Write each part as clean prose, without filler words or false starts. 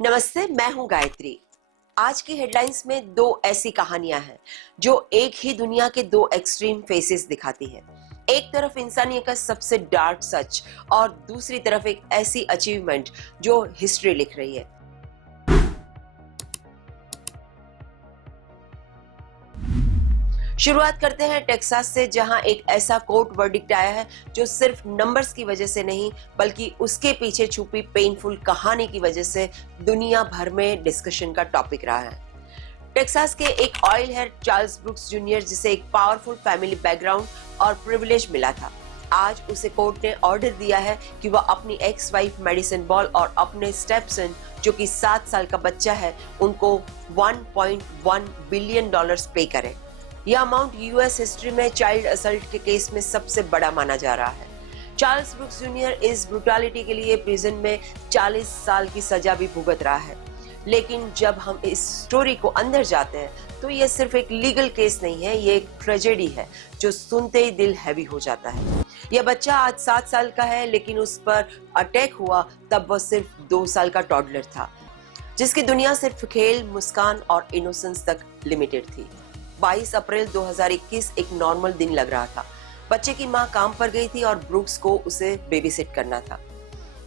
नमस्ते, मैं हूं गायत्री। आज की हेडलाइंस में दो ऐसी कहानियां हैं जो एक ही दुनिया के दो एक्सट्रीम फेसेस दिखाती है। एक तरफ इंसानियत का सबसे डार्क सच और दूसरी तरफ एक ऐसी अचीवमेंट जो हिस्ट्री लिख रही है। शुरुआत करते हैं टेक्सास से, जहां एक ऐसा कोर्ट वर्डिक्ट आया है जो सिर्फ नंबर्स की वजह से नहीं बल्कि उसके पीछे छुपी पेनफुल कहानी की वजह से दुनिया भर में डिस्कशन का टॉपिक रहा है। टेक्सास के एक oil head Charles brooks junior, जिसे एक पावरफुल फैमिली बैकग्राउंड और प्रिविलेज मिला था, आज उसे कोर्ट ने ऑर्डर दिया है कि वह अपनी एक्स वाइफ मेडिसन बॉल और अपने स्टेपसन, जो कि 7 साल का बच्चा है, उनको $1.1 बिलियन पे करे। यह अमाउंट यूएस हिस्ट्री में चाइल्ड असल्ट के केस में सबसे बड़ा माना जा रहा है। चार्ल्स ब्रुक्स जूनियर इस ब्रुटालिटी के लिए प्रिजन में 40 साल की सजा भी भुगत रहा है। लेकिन जब हम इस स्टोरी को अंदर जाते हैं तो यह सिर्फ एक लीगल केस नहीं है, ये एक ट्रेजेडी है जो सुनते ही दिल हैवी हो जाता है। यह बच्चा आज 7 साल का है, लेकिन उस पर अटैक हुआ तब वह सिर्फ 2 साल का टॉडलर था, जिसकी दुनिया सिर्फ खेल, मुस्कान और इनोसेंस तक लिमिटेड थी। 22 अप्रैल 2021 एक नॉर्मल दिन लग रहा था। बच्चे की मां काम पर गई थी और ब्रुक्स को उसे बेबीसिट करना था।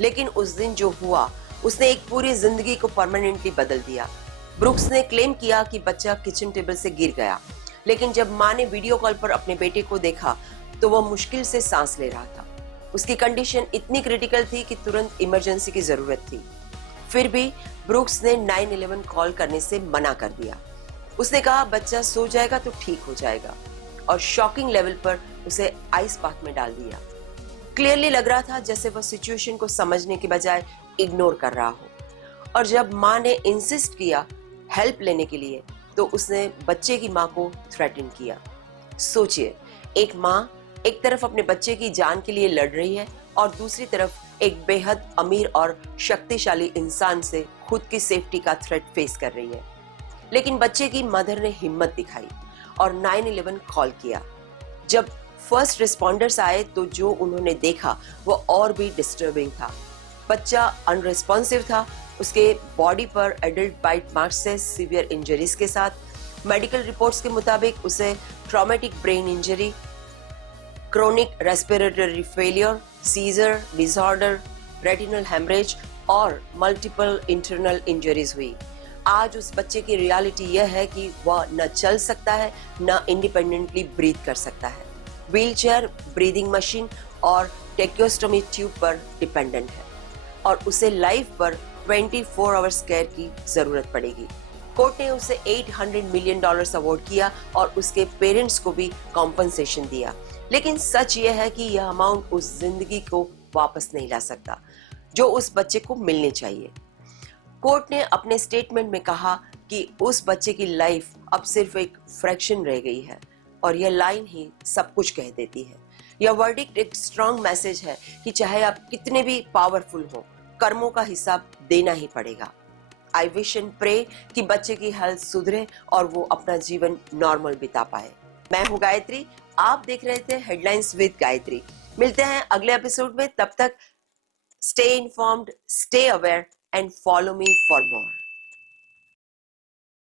लेकिन उस दिन जो हुआ उसने एक पूरी जिंदगी को परमानेंटली बदल दिया। ब्रुक्स ने क्लेम किया कि बच्चा किचन टेबल से गिर गया, लेकिन जब मां ने वीडियो कॉल पर अपने बेटे को देखा तो वह मुश्किल से सांस ले रहा था। उसकी कंडीशन इतनी क्रिटिकल थी कि तुरंत इमरजेंसी की जरूरत थी। फिर भी ब्रुक्स ने 911 कॉल करने से मना कर दिया। उसने कहा बच्चा सो जाएगा तो ठीक हो जाएगा, और शॉकिंग लेवल पर उसे आइस बाथ में डाल दिया। क्लियरली लग रहा था जैसे वह सिचुएशन को समझने के बजाय इग्नोर कर रहा हो। और जब मां ने इंसिस्ट किया हेल्प लेने के लिए तो उसने बच्चे की मां को थ्रेटन किया। सोचिए, एक मां एक तरफ अपने बच्चे की जान के लिए लड़ रही है और दूसरी तरफ एक बेहद अमीर और शक्तिशाली इंसान से खुद की सेफ्टी का थ्रेट फेस कर रही है। लेकिन बच्चे की मदर ने हिम्मत दिखाई और 911 कॉल किया। जब फर्स्ट रिस्पॉन्डर्स आए तो जो उन्होंने देखा वो और भी डिस्टर्बिंग था। बच्चा अनरिस्पॉन्सिव था, उसके बॉडी पर एडल्ट बाइट मार्क्स से सीवियर इंजरीज के साथ। मेडिकल रिपोर्ट्स के मुताबिक उसे traumatic brain injury, chronic respiratory failure, seizure disorder, retinal haemorrhage और मल्टीपल इंटरनल इंजरीज हुई। आज उस बच्चे की रियलिटी यह है कि वह न चल सकता है, न इंडिपेंडेंटली ब्रीथ कर सकता है। व्हीलचेयर, ब्रीदिंग मशीन और टेक्योस्टोमी ट्यूब पर डिपेंडेंट है और उसे लाइफ पर 24 आवर्स केयर की जरूरत पड़ेगी। कोर्ट ने उसे $800 मिलियन अवार्ड किया और उसके पेरेंट्स को भी कॉम्पनसेशन दिया। लेकिन सच यह है कि यह अमाउंट उस जिंदगी को वापस नहीं ला सकता जो उस बच्चे को मिलनी चाहिए। कोर्ट ने अपने स्टेटमेंट में कहा कि उस बच्चे की लाइफ अब सिर्फ एक फ्रैक्शन रह गई है, और यह लाइन ही सब कुछ कह देती है। यह वर्डिक्ट एक स्ट्रॉन्ग मैसेज है कि चाहे आप कितने भी पावरफुल हो, कर्मों का हिसाब देना ही पड़ेगा। आई विश एंड प्रे कि बच्चे की हेल्थ सुधरे और वो अपना जीवन नॉर्मल बिता पाए। मैं हूँ गायत्री, आप देख रहे थे हेडलाइंस विद गायत्री। मिलते हैं अगले एपिसोड में, तब तक stay informed, stay aware and follow me for more.